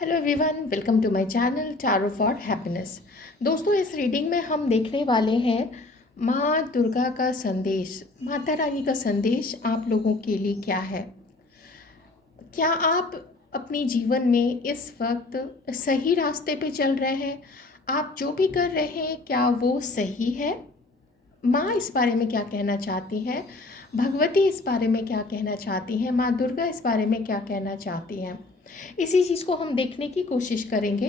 Hello everyone, welcome to my channel tarot for happiness. दोस्तों, इस reading में हम देखने वाले हैं माँ दुर्गा का संदेश, माता रानी का संदेश आप लोगों के लिए क्या है। क्या आप अपने जीवन में इस वक्त सही रास्ते पे चल रहे हैं? आप जो भी कर रहे हैं क्या वो सही है? माँ इस बारे में क्या कहना चाहती हैं? भगवती इस बारे में क्या कहना चाहती हैं? माँ दुर्गा इस बारे में क्या कहना चाहती हैं? इसी चीज़ को हम देखने की कोशिश करेंगे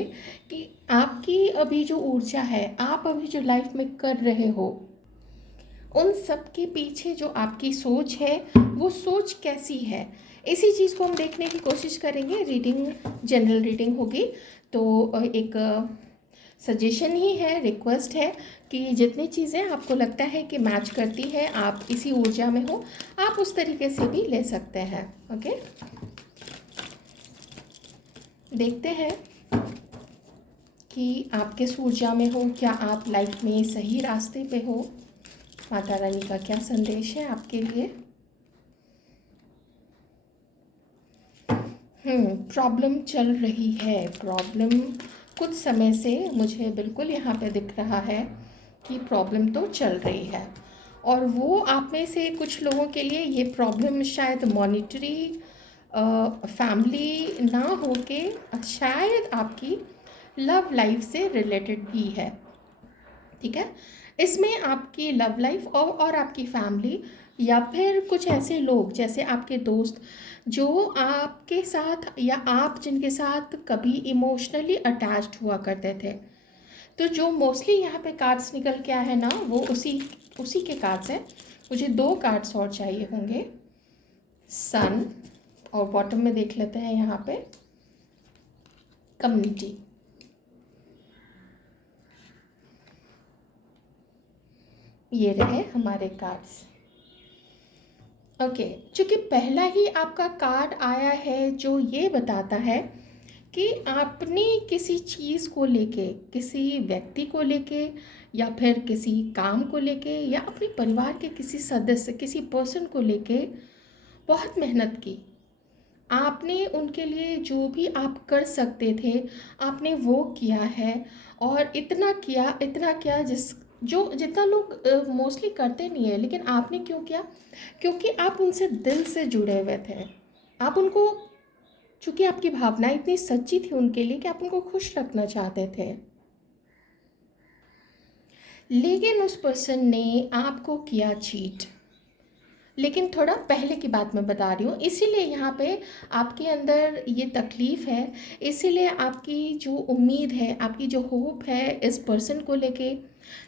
कि आपकी अभी जो ऊर्जा है, आप अभी जो लाइफ में कर रहे हो, उन सब के पीछे जो आपकी सोच है वो सोच कैसी है। इसी चीज़ को हम देखने की कोशिश करेंगे। रीडिंग जनरल रीडिंग होगी, तो एक सजेशन ही है, रिक्वेस्ट है कि जितनी चीज़ें आपको लगता है कि मैच करती है, आप इसी ऊर्जा में हो, आप उस तरीके से भी ले सकते हैं। ओके, देखते हैं कि आप किस ऊर्जा में हो, क्या आप लाइफ में सही रास्ते पे हो, माता रानी का क्या संदेश है आपके लिए। प्रॉब्लम चल रही है, प्रॉब्लम कुछ समय से मुझे बिल्कुल यहाँ पे दिख रहा है कि प्रॉब्लम तो चल रही है, और वो आप में से कुछ लोगों के लिए ये प्रॉब्लम शायद मॉनिटरी फैमिली ना होके शायद आपकी लव लाइफ से रिलेटेड भी है। ठीक है, इसमें आपकी लव लाइफ और आपकी फैमिली, या फिर कुछ ऐसे लोग जैसे आपके दोस्त जो आपके साथ या आप जिनके साथ कभी इमोशनली अटैच्ड हुआ करते थे। तो जो मोस्टली यहाँ पे कार्ड्स निकल के आए हैं ना, वो उसी उसी के कार्ड्स हैं। मुझे दो कार्ड्स और चाहिए होंगे, सन, और बॉटम में देख लेते हैं यहाँ पे कम्युनिटी। ये रहे हमारे कार्ड्स। ओके, चूँकि पहला ही आपका कार्ड आया है जो ये बताता है कि आपने किसी चीज़ को लेके, किसी व्यक्ति को लेके, या फिर किसी काम को लेके, या अपने परिवार के किसी सदस्य, किसी पर्सन को लेके बहुत मेहनत की। आपने उनके लिए जो भी आप कर सकते थे आपने वो किया है, और इतना किया जितना लोग मोस्टली करते नहीं है, लेकिन आपने क्यों किया? क्योंकि आप उनसे दिल से जुड़े हुए थे। आप उनको, चूँकि आपकी भावनाएं इतनी सच्ची थी उनके लिए कि आप उनको खुश रखना चाहते थे, लेकिन उस पर्सन ने आपको किया चीट। लेकिन थोड़ा पहले की बात मैं बता रही हूँ, इसीलिए यहाँ पे आपके अंदर ये तकलीफ़ है। इसीलिए आपकी जो उम्मीद है, आपकी जो होप है इस पर्सन को लेके,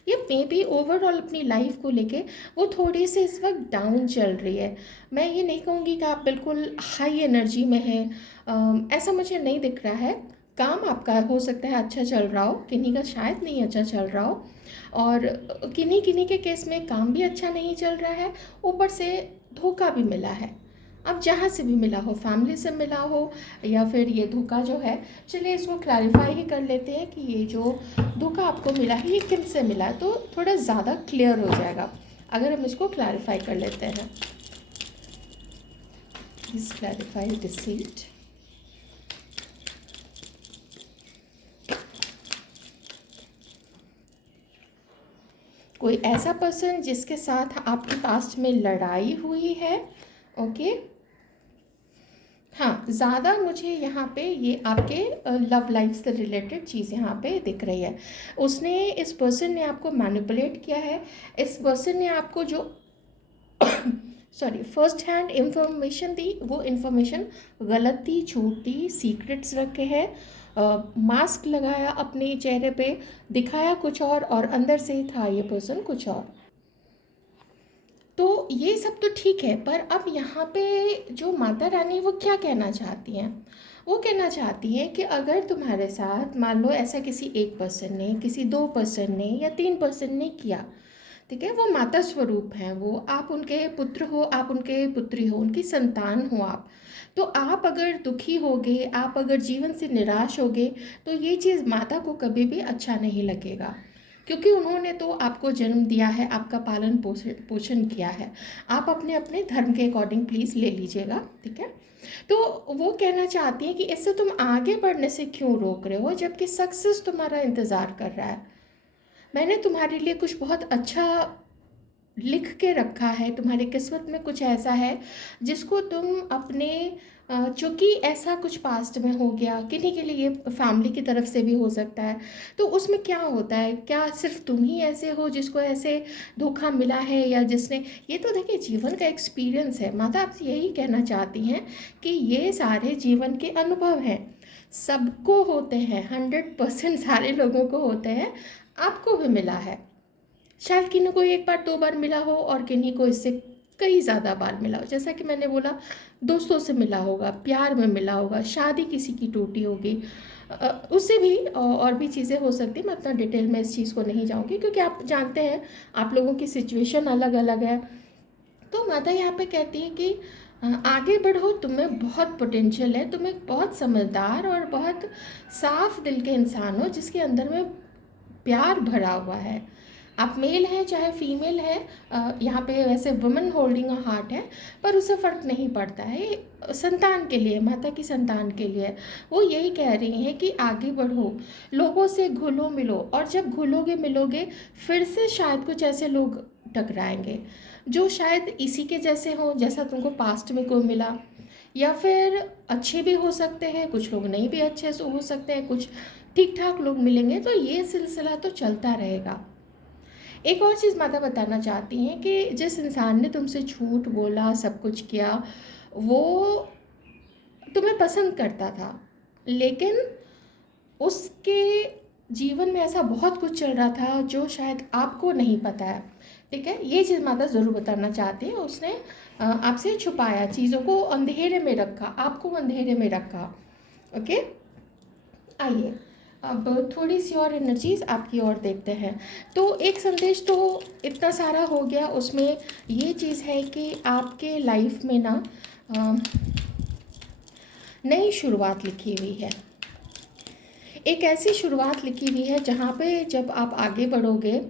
ये मे बी ओवरऑल अपनी लाइफ को लेके, वो थोड़ी सी इस वक्त डाउन चल रही है। मैं ये नहीं कहूँगी कि आप बिल्कुल हाई एनर्जी में हैं, ऐसा मुझे नहीं दिख रहा है। काम आपका हो सकता है अच्छा चल रहा हो, किन्हीं का शायद नहीं अच्छा चल रहा हो, और किन्हीं किन्हीं के केस में काम भी अच्छा नहीं चल रहा है, ऊपर से धोखा भी मिला है। अब जहाँ से भी मिला हो, फैमिली से मिला हो, या फिर ये धोखा जो है, चलिए इसको क्लैरिफाई ही कर लेते हैं कि ये जो धोखा आपको मिला है ये किन से मिला है, तो थोड़ा ज़्यादा क्लियर हो जाएगा अगर हम इसको क्लैरिफाई कर लेते हैं। Please clarify deceit. कोई ऐसा पर्सन जिसके साथ आपके पास्ट में लड़ाई हुई है। ओके, हाँ, ज़्यादा मुझे यहाँ पे ये आपके लव लाइफ से रिलेटेड चीज़ यहाँ पे दिख रही है। इस पर्सन ने आपको मैनिपुलेट किया है। इस पर्सन ने आपको जो फर्स्ट हैंड इंफॉर्मेशन दी, वो इंफॉर्मेशन गलत थी, झूठ थी, सीक्रेट्स रखे हैं, मास्क लगाया अपने चेहरे पे, दिखाया कुछ और अंदर से था ये पर्सन कुछ और। तो ये सब तो ठीक है, पर अब यहाँ पे जो माता रानी वो क्या कहना चाहती हैं? वो कहना चाहती हैं कि अगर तुम्हारे साथ मान लो ऐसा किसी एक पर्सन ने, किसी दो पर्सन ने, या तीन पर्सन ने किया, ठीक है, वो माता स्वरूप हैं, वो आप उनके पुत्र हो, आप उनके पुत्री हो, उनकी संतान हो आप। तो आप अगर दुखी होगे, आप अगर जीवन से निराश होगे, तो ये चीज़ माता को कभी भी अच्छा नहीं लगेगा। क्योंकि उन्होंने तो आपको जन्म दिया है, आपका पालन पोषण पोषण किया है। आप अपने अपने धर्म के अकॉर्डिंग प्लीज़ ले लीजिएगा, ठीक है। तो वो कहना चाहती हैं कि इससे तुम आगे बढ़ने से क्यों रोक रहे हो, जबकि सक्सेस तुम्हारा इंतज़ार कर रहा है। मैंने तुम्हारे लिए कुछ बहुत अच्छा लिख के रखा है, तुम्हारी किस्मत में कुछ ऐसा है जिसको तुम अपने चूँकि ऐसा कुछ पास्ट में हो गया, किन्हीं के लिए फैमिली की तरफ से भी हो सकता है, तो उसमें क्या होता है, क्या सिर्फ तुम ही ऐसे हो जिसको ऐसे धोखा मिला है, या जिसने, ये तो देखिए जीवन का एक्सपीरियंस है। माता आपसे यही कहना चाहती हैं कि ये सारे जीवन के अनुभव हैं, सबको होते हैं, 100% सारे लोगों को होते हैं, आपको भी मिला है। शायद किन्हीं को एक बार दो बार मिला हो और किन्हीं को इससे कई ज़्यादा बार मिला हो। जैसा कि मैंने बोला, दोस्तों से मिला होगा, प्यार में मिला होगा, शादी किसी की टूटी होगी, उससे भी और भी चीज़ें हो सकती हैं। मैं इतना डिटेल में इस चीज़ को नहीं जाऊँगी, क्योंकि आप जानते हैं आप लोगों की सिचुएशन अलग अलग है। तो माता यहाँ पे कहती है कि आगे बढ़ो, तुम्हें बहुत पोटेंशियल है, तुम एक बहुत समझदार और बहुत साफ दिल के इंसान हो जिसके अंदर में प्यार भरा हुआ है। आप मेल हैं चाहे फीमेल है, यहाँ पे वैसे वुमेन होल्डिंग अ हार्ट है, पर उससे फ़र्क नहीं पड़ता है, ये संतान के लिए, माता की संतान के लिए। वो यही कह रही हैं कि आगे बढ़ो, लोगों से घुलो मिलो, और जब घुलोगे मिलोगे फिर से शायद कुछ ऐसे लोग टकराएंगे जो शायद इसी के जैसे हों जैसा तुमको पास्ट में कोई मिला, या फिर अच्छे भी हो सकते हैं, कुछ लोग नहीं भी अच्छे से हो सकते हैं, कुछ ठीक ठाक लोग मिलेंगे। तो ये सिलसिला तो चलता रहेगा। एक और चीज़ माता बताना चाहती हैं कि जिस इंसान ने तुमसे झूठ बोला, सब कुछ किया, वो तुम्हें पसंद करता था, लेकिन उसके जीवन में ऐसा बहुत कुछ चल रहा था जो शायद आपको नहीं पता है, ठीक है। ये चीज़ माता ज़रूर बताना चाहती है। उसने आपसे छुपाया, चीज़ों को अंधेरे में रखा, आपको अंधेरे में रखा। ओके, आइए अब थोड़ी सी और एनर्जीज आपकी ओर देखते हैं। तो एक संदेश तो इतना सारा हो गया, उसमें ये चीज़ है कि आपके लाइफ में ना नई शुरुआत लिखी हुई है। एक ऐसी शुरुआत लिखी हुई है जहाँ पे जब आप आगे बढ़ोगे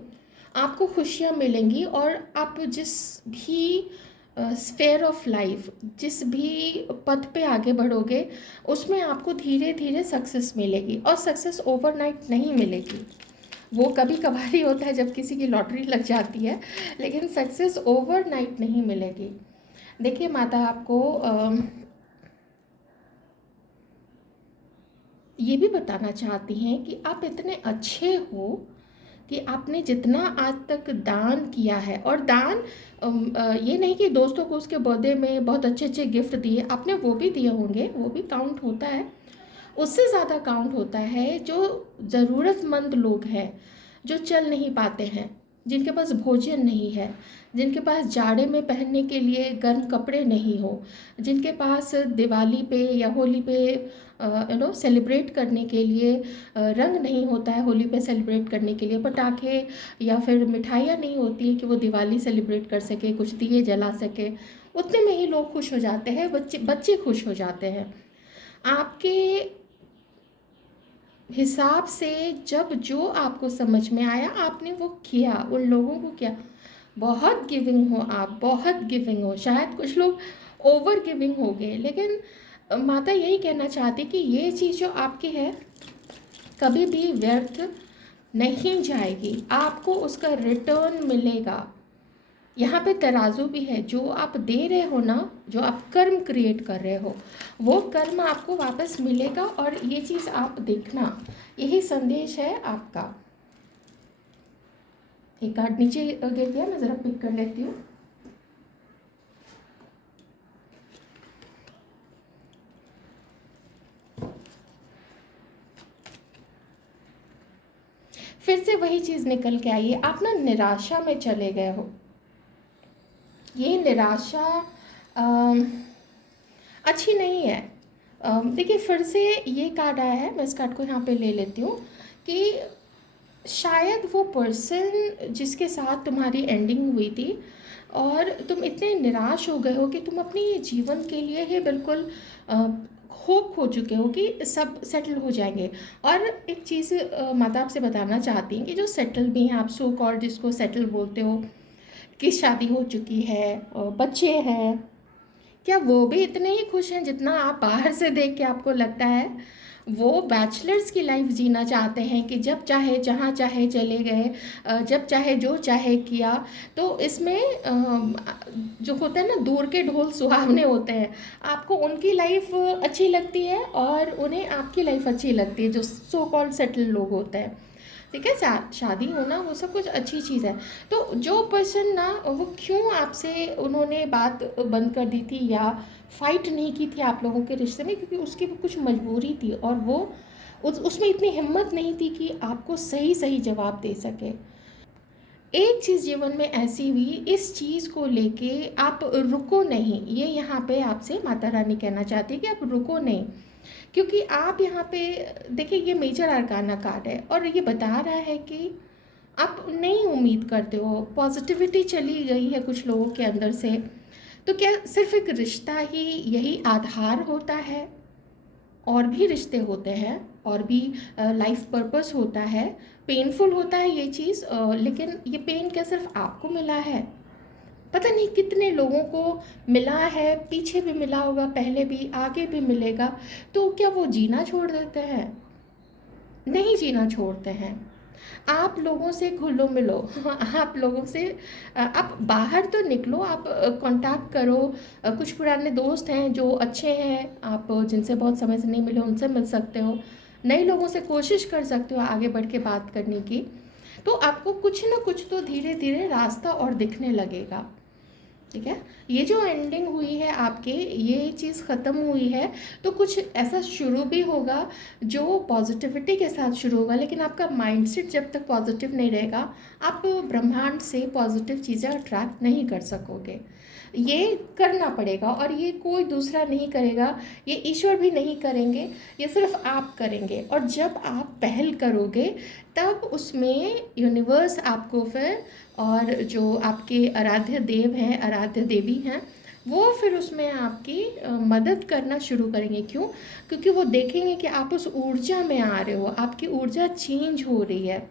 आपको खुशियाँ मिलेंगी, और आप जिस भी स्फेयर ऑफ लाइफ, जिस भी पथ पे आगे बढ़ोगे उसमें आपको धीरे धीरे सक्सेस मिलेगी, और सक्सेस ओवरनाइट नहीं मिलेगी। वो कभी कभार ही होता है जब किसी की लॉटरी लग जाती है, लेकिन सक्सेस ओवरनाइट नहीं मिलेगी। देखिए माता आपको ये भी बताना चाहती हैं कि आप इतने अच्छे हो कि आपने जितना आज तक दान किया है, और दान ये नहीं कि दोस्तों को उसके बर्थडे में बहुत अच्छे अच्छे गिफ्ट दिए, आपने वो भी दिए होंगे, वो भी काउंट होता है। उससे ज़्यादा काउंट होता है जो ज़रूरतमंद लोग हैं, जो चल नहीं पाते हैं, जिनके पास भोजन नहीं है, जिनके पास जाड़े में पहनने के लिए गर्म कपड़े नहीं हो, जिनके पास दिवाली पे या होली पे सेलिब्रेट करने के लिए रंग नहीं होता है, होली पे सेलिब्रेट करने के लिए पटाखे या फिर मिठाइयाँ नहीं होती है कि वो दिवाली सेलिब्रेट कर सके, कुछ दिए जला सके, उतने में ही लोग खुश हो जाते हैं, बच्चे बच्चे खुश हो जाते हैं। आपके हिसाब से जब जो आपको समझ में आया आपने वो किया, उन लोगों को किया। बहुत गिविंग हो आप, बहुत गिविंग हो, शायद कुछ लोग ओवर गिविंग हो गए, लेकिन माता यही कहना चाहती कि ये चीज़ जो आपकी है कभी भी व्यर्थ नहीं जाएगी, आपको उसका रिटर्न मिलेगा। यहाँ पे तराजू भी है, जो आप दे रहे हो ना, जो आप कर्म क्रिएट कर रहे हो वो कर्म आपको वापस मिलेगा, और ये चीज़ आप देखना, यही संदेश है आपका। एक कार्ड नीचे गिर गया, मैं ज़रा पिक कर लेती हूँ। फिर से वही चीज़ निकल के आई है, आप ना निराशा में चले गए हो। ये निराशा अच्छी नहीं है। देखिए फिर से ये कार्ड आया है, मैं इस कार्ड को यहाँ पे ले लेती हूँ कि शायद वो पर्सन जिसके साथ तुम्हारी एंडिंग हुई थी और तुम इतने निराश हो गए हो कि तुम अपनी जीवन के लिए ही बिल्कुल होप खो चुके हो कि सब सेटल हो जाएंगे। और एक चीज़ माता आपसे बताना चाहती हैं कि जो सेटल भी हैं, आप सो कॉल्ड जिसको सेटल बोलते हो, कि शादी हो चुकी है और बच्चे हैं, क्या वो भी इतने ही खुश हैं जितना आप बाहर से देख के आपको लगता है? वो बैचलर्स की लाइफ जीना चाहते हैं कि जब चाहे जहाँ चाहे चले गए, जब चाहे जो चाहे किया। तो इसमें जो होता है ना, दूर के ढोल सुहावने होते हैं। आपको उनकी लाइफ अच्छी लगती है और उन्हें आपकी लाइफ अच्छी लगती है, जो सो कॉल्ड सेटल लोग होते हैं। ठीक है, शादी होना वो सब कुछ अच्छी चीज़ है। तो जो पर्सन ना, वो क्यों आपसे उन्होंने बात बंद कर दी थी या फाइट नहीं की थी आप लोगों के रिश्ते में, क्योंकि उसकी भी कुछ मजबूरी थी और वो उसमें इतनी हिम्मत नहीं थी कि आपको सही सही जवाब दे सके। एक चीज़ जीवन में ऐसी हुई, इस चीज़ को लेके आप रुको नहीं। ये यहाँ पे आपसे माता रानी कहना चाहती है कि आप रुको नहीं, क्योंकि आप यहाँ पे देखिए, ये मेजर आर्काना कार्ड है और ये बता रहा है कि आप नई उम्मीद करते हो, पॉजिटिविटी चली गई है कुछ लोगों के अंदर से। तो क्या सिर्फ एक रिश्ता ही यही आधार होता है? और भी रिश्ते होते हैं, और भी लाइफ पर्पस होता है। पेनफुल होता है ये चीज़, लेकिन ये पेन क्या सिर्फ आपको मिला है? पता नहीं कितने लोगों को मिला है, पीछे भी मिला होगा, पहले भी, आगे भी मिलेगा। तो क्या वो जीना छोड़ देते हैं? नहीं जीना छोड़ते हैं। आप लोगों से घुलो मिलो आप लोगों से आप बाहर तो निकलो, आप कांटेक्ट करो। कुछ पुराने दोस्त हैं जो अच्छे हैं, आप जिनसे बहुत समय से नहीं मिले उनसे मिल सकते हो। नए लोगों से कोशिश कर सकते हो आगे बढ़ के बात करने की। तो आपको कुछ ना कुछ तो धीरे धीरे रास्ता और दिखने लगेगा। ठीक है, ये जो एंडिंग हुई है आपके, ये चीज़ ख़त्म हुई है, तो कुछ ऐसा शुरू भी होगा जो पॉजिटिविटी के साथ शुरू होगा। लेकिन आपका माइंडसेट जब तक पॉजिटिव नहीं रहेगा, आप ब्रह्मांड से पॉजिटिव चीज़ें अट्रैक्ट नहीं कर सकोगे। ये करना पड़ेगा और ये कोई दूसरा नहीं करेगा, ये ईश्वर भी नहीं करेंगे, ये सिर्फ आप करेंगे। और जब आप पहल करोगे तब उसमें यूनिवर्स आपको फिर, और जो आपके आराध्य देव हैं, आराध्य देवी हैं, वो फिर उसमें आपकी मदद करना शुरू करेंगे। क्यों? क्योंकि वो देखेंगे कि आप उस ऊर्जा में आ रहे हो, आपकी ऊर्जा चेंज हो रही है।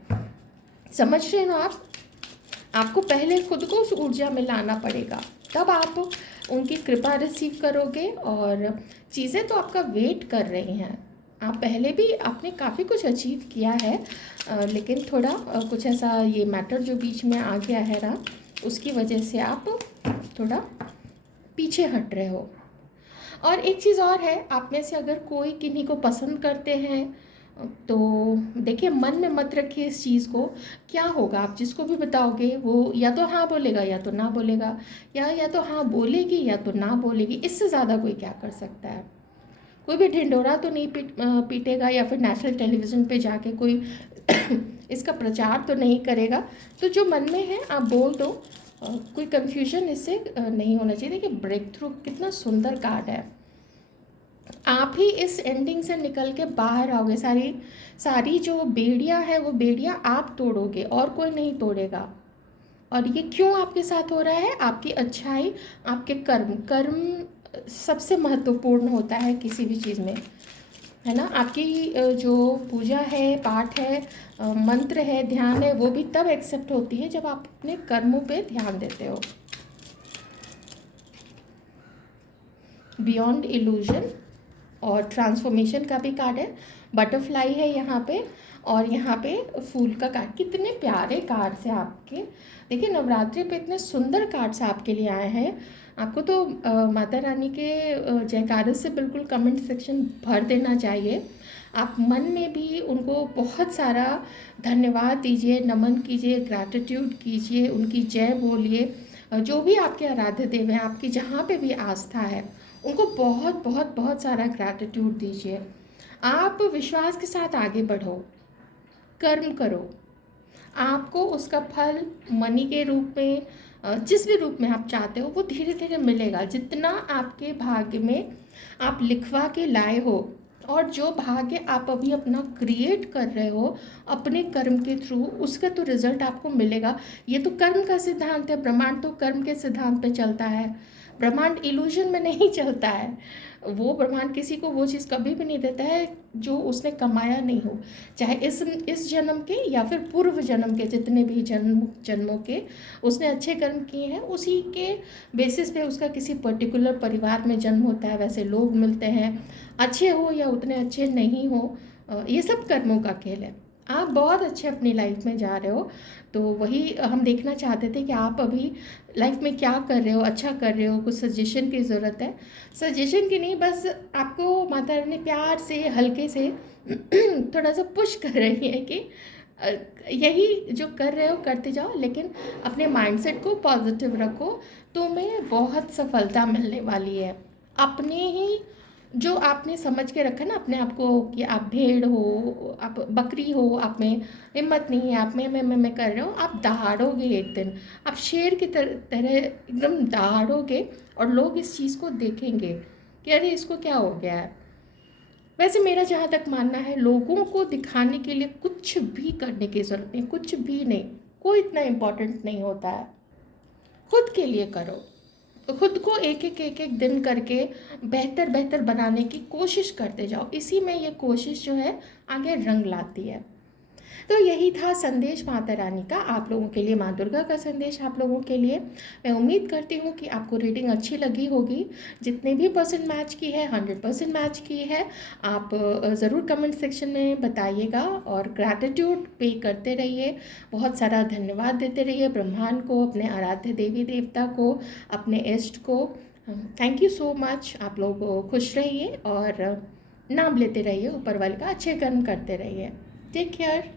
समझ रहे हो आप? आपको पहले खुद को उस ऊर्जा में लाना पड़ेगा, तब आप उनकी कृपा रिसीव करोगे। और चीज़ें तो आपका वेट कर रही हैं। आप पहले भी आपने काफ़ी कुछ अचीव किया है, लेकिन थोड़ा कुछ ऐसा ये मैटर जो बीच में आ गया है ना, उसकी वजह से आप थोड़ा पीछे हट रहे हो। और एक चीज़ और है, आप में से अगर कोई किन्हीं को पसंद करते हैं तो देखिए, मन में मत रखिए इस चीज़ को। क्या होगा, आप जिसको भी बताओगे वो या तो हाँ बोलेगा या तो ना बोलेगा, या तो हाँ बोलेगी या तो ना बोलेगी। इससे ज़्यादा कोई क्या कर सकता है? कोई भी ढिंढोरा तो नहीं पीटेगा या फिर नेशनल टेलीविज़न पे जाके कोई इसका प्रचार तो नहीं करेगा। तो जो मन में है आप बोल दो, कोई कंफ्यूजन इससे नहीं होना चाहिए। देखिए, ब्रेक थ्रू कितना सुंदर कार्ड है। आप ही इस एंडिंग से निकल के बाहर आओगे। सारी सारी जो बेड़ियाँ है, वो बेड़ियाँ आप तोड़ोगे और कोई नहीं तोड़ेगा। और ये क्यों आपके साथ हो रहा है? आपकी अच्छाई, आपके कर्म कर्म सबसे महत्वपूर्ण होता है किसी भी चीज़ में, है ना। आपकी जो पूजा है, पाठ है, मंत्र है, ध्यान है, वो भी तब एक्सेप्ट होती है जब आप अपने कर्मों पे ध्यान देते हो। बियॉन्ड इल्यूजन और ट्रांसफॉर्मेशन का भी कार्ड है। बटरफ्लाई है यहाँ पे, और यहाँ पे फूल का कार्ड। कितने प्यारे कार्ड्स हैं आपके। देखिए, नवरात्रि पे इतने सुंदर कार्ड्स आपके लिए आए हैं। आपको तो माता रानी के जयकारे से बिल्कुल कमेंट सेक्शन भर देना चाहिए। आप मन में भी उनको बहुत सारा धन्यवाद दीजिए, नमन कीजिए, ग्रैटिट्यूड कीजिए, उनकी जय बोलिए। जो भी आपके आराध्य देव हैं, आपकी जहाँ पे भी आस्था है, उनको बहुत बहुत बहुत सारा ग्रैटिट्यूड दीजिए। आप विश्वास के साथ आगे बढ़ो, कर्म करो। आपको उसका फल मनी के रूप में, जिस भी रूप में आप चाहते हो, वो धीरे धीरे मिलेगा। जितना आपके भाग्य में आप लिखवा के लाए हो, और जो भाग्य आप अभी अपना क्रिएट कर रहे हो अपने कर्म के थ्रू, उसका तो रिजल्ट आपको मिलेगा। ये तो कर्म का सिद्धांत है। ब्रह्मांड तो कर्म के सिद्धांत पे चलता है। ब्रह्मांड इल्यूजन में नहीं चलता है। वो ब्रह्मांड किसी को वो चीज़ कभी भी नहीं देता है जो उसने कमाया नहीं हो, चाहे इस जन्म के या फिर पूर्व जन्म के, जितने भी जन्मों के उसने अच्छे कर्म किए हैं, उसी के बेसिस पे उसका किसी पर्टिकुलर परिवार में जन्म होता है, वैसे लोग मिलते हैं, अच्छे हो या उतने अच्छे नहीं हो। ये सब कर्मों का खेल है। आप बहुत अच्छे अपनी लाइफ में जा रहे हो, तो वही हम देखना चाहते थे कि आप अभी लाइफ में क्या कर रहे हो, अच्छा कर रहे हो, कुछ सजेशन की ज़रूरत है। सजेशन की नहीं, बस आपको माता रानी प्यार से हल्के से थोड़ा सा पुश कर रही है कि अ, यही जो कर रहे हो करते जाओ, लेकिन अपने माइंडसेट को पॉजिटिव रखो, तुम्हें बहुत सफलता मिलने वाली है। अपने ही जो आपने समझ के रखा ना अपने आप को कि आप भेड़ हो, आप बकरी हो, आप में हिम्मत नहीं है, आप में कर रहे हो, आप दहाड़ोगे एक दिन, आप शेर की तरह एकदम दहाड़ोगे, और लोग इस चीज़ को देखेंगे कि अरे इसको क्या हो गया है। वैसे मेरा जहाँ तक मानना है, लोगों को दिखाने के लिए कुछ भी करने की ज़रूरत नहीं, कुछ भी नहीं, कोई इतना इम्पोर्टेंट नहीं होता है। खुद के लिए करो, खुद को एक एक दिन करके बेहतर बेहतर बनाने की कोशिश करते जाओ, इसी में ये कोशिश जो है आगे रंग लाती है। तो यही था संदेश माता रानी का आप लोगों के लिए, माँ दुर्गा का संदेश आप लोगों के लिए। मैं उम्मीद करती हूँ कि आपको रीडिंग अच्छी लगी होगी। जितने भी पर्सन मैच की है 100% मैच की है। आप ज़रूर कमेंट सेक्शन में बताइएगा, और ग्रैटिट्यूड पे करते रहिए, बहुत सारा धन्यवाद देते रहिए ब्रह्मांड को, अपने आराध्य देवी देवता को, अपने इष्ट को। Thank you so much. आप लोग खुश रहिए और नाम लेते रहिए ऊपर वाले का, अच्छे कर्म करते रहिए। Take care.